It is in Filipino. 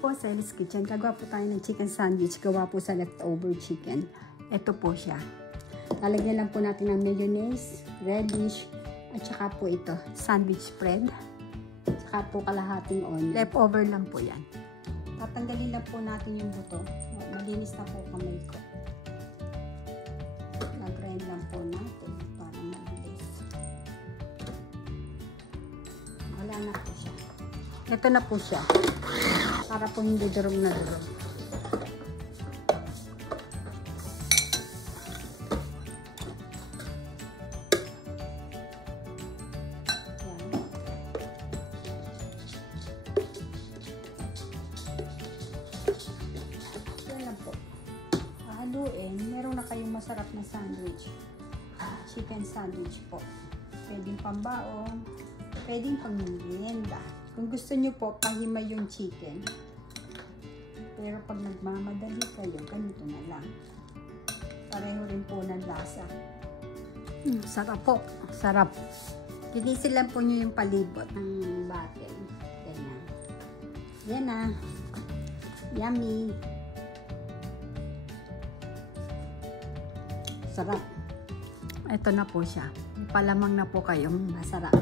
po sa Ellie's Kitchen. Gagawa po tayo ng chicken sandwich. Gawa po sa leftover chicken. Ito po siya. Lalagyan lang po natin ng mayonnaise, relish, at saka po ito, sandwich spread. Saka po kalahating onion. Leftover lang po yan. Tatanggalin lang po natin yung buto. Malinis na po kamay ko. Nag-grind lang po natin para mabilis. Wala na po siya. Ito na po siya. Para po hindi durog na durog. Yan lang po. Haluin. Meron na kayong masarap na sandwich. Chicken sandwich po. Pwedeng pambaon. Pwedeng pang-merienda. Kung gusto nyo po, pahimay yung chicken. Pero pag nagmamadali kayo, ganito na lang. Pareho rin po ng lasa. Sarap po. Sarap. Ginisil lang po nyo yung palibot ng bottle. Ganyan. Yan na. Yummy. Sarap. Ito na po siya. Palamang na po kayong masarap.